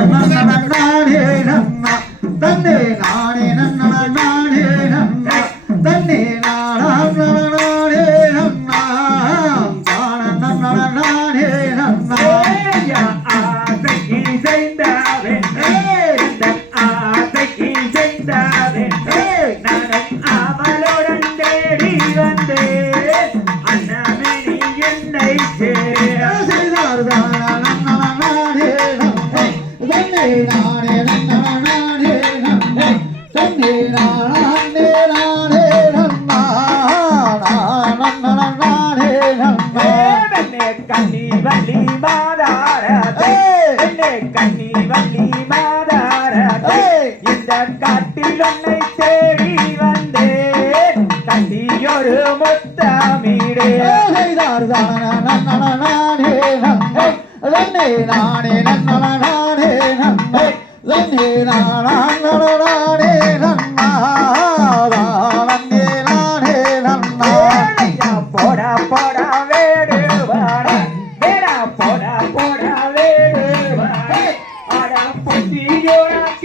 నన్న నన్న తండ్రి నాడే கண்ணே கண்ணி வள்ளி மாதாரே கண்ணே கண்ணி வள்ளி மாதாரே இந்த காட்டில் உன்னை தேடி வந்தேன் கண்ணியொரு முத்தமிடே நானே நானே நானே நானே நானே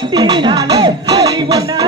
Tírale, ay, buena